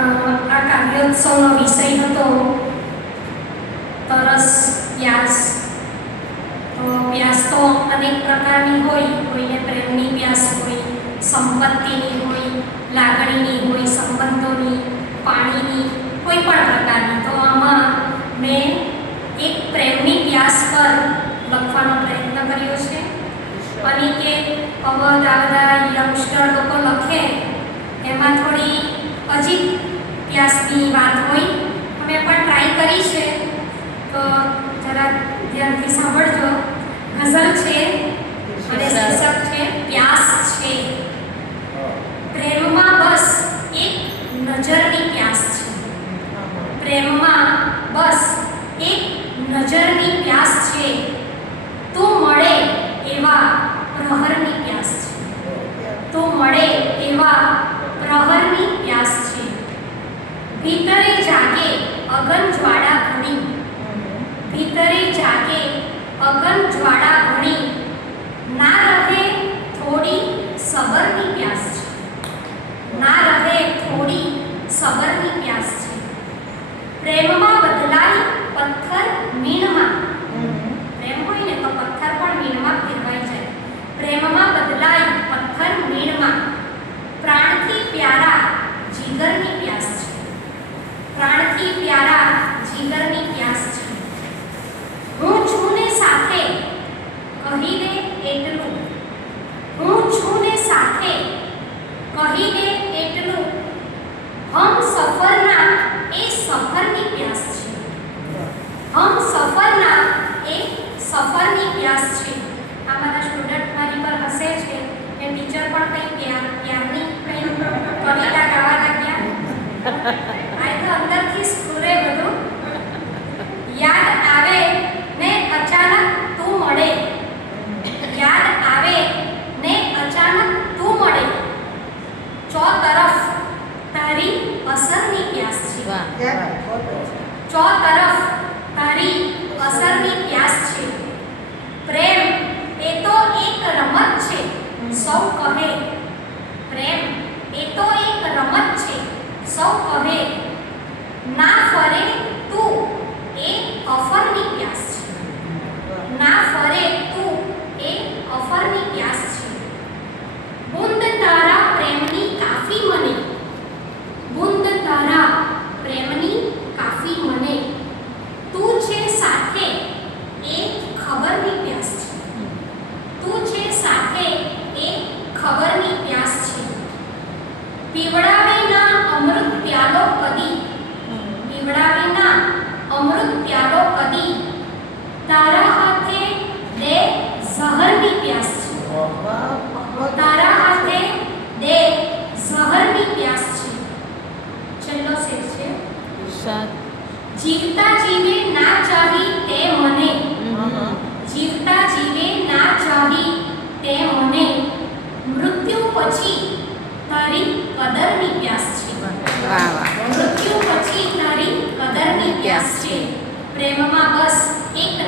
આ કાવ્યોત્સવનો વિષય હતો તરસ પ્યાસ. તો પ્યાસ તો અનેક પ્રકારની હોય. કોઈને પ્રેમની પ્યાસ હોય, સંપત્તિની હોય, લાગણીની હોય, સંબંધોની, પાણીની, કોઈ પણ પ્રકારની. તો આમાં મેં એક પ્રેમની પ્યાસ પર લખવાનો પ્રયત્ન કર્યો છે. અને કે અવધ આ બધા યંગસ્ટર લોકો લખે એમાં થોડી અજીબ પ્યાસની વાત હોય. અમે પણ ટ્રાય કરી છે, તો જરા ધ્યાનથી સાંભળજો. ગઝલ છે અને શીર્ષક છે પ્યાસ છે. પ્રેમમાં બસ એક નજરની પ્યાસ છે. પ્રેમમાં બસ એક નજરની પ્યાસ છે. તું મળે એવા પ્રહરની પ્યાસ છે. તું મળે એવા પ્રહરની પ્યાસ છે. ભીતરે જાગે અગન જ્વાળા ઘણી. ભીતરે જાગે અગન જ્વાળા ઘણી. ના રહે થોડી સબરની પ્યાસ છે. ના રહે થોડી સબરની પ્યાસ છે. પ્રેમમાં બદલાય પથ્થર મીણમાં. પ્રેમ હોય ને તો પથ્થર પણ મીણમાં ફેરવાઈ જાય. પ્રેમમાં બદલાય પથ્થર મીણમાં. પ્રાણથી પ્યારા જીગરની પ્યાસ છે. પ્રાણથી પ્યારા જીગરની પ્યાસ છે. હું છું ને સાથે કહી દે એટલું. હું છું ને સાથે કહી દે એટલું. હમ સફરના એ સફરની પ્યાસ છે. હમ સફરના એ સફરની પ્યાસ છે. આ મારા સ્ટુડન્ટ મારી પર હસે છે. એ ટીચર પણ કંઈ પ્યારની કંઈ કવિતા ગાવા લાગ્યા. આ તો અંદરથી સ્ફુરે બધું. યાદ આવે ને અચાનક તું મળે. યાદ આવે ને અચાનક તું મળે. ચો તરફ તારી અસરની પ્યાસ છે. ચો તરફ તારી અસરની પ્યાસ છે. પ્રેમ એ તો એક રમત છે સૌ કહે. પ્રેમ એ તો એક રમત છે સૌ કહે. ના ફરે તું એ અફરની પ્યાસ છે. ના ફરે તું એ અફરની પ્યાસ છે. બુંદ તારા પ્રેમની કાફી મને. બુંદ તારા પ્રેમની કાફી મને. તું છે સાથે એ ખબરની પ્યાસ છે. તું છે સાથે એ ખબરની પ્યાસ છે. પીવડાવે ના અમૃત પ્યાલો કદી. પીવડાવે ના અમૃત પ્યાલો કદી. તારા હાથે દે ઝહરની પ્યાસ છે. તારા હાથે દે ઝહરની પ્યાસ છે. છેલ્લો શેર છે જીવતા જીવે ના ચાહી તે મને. જીવતા જીવે ના ચાહી તે મને. મૃત્યુ પછી તારી કદરની પ્યાસ છે. મૃત્યુ પછી તારી કદરની પ્યાસ છે. પ્રેમમાં બસ એક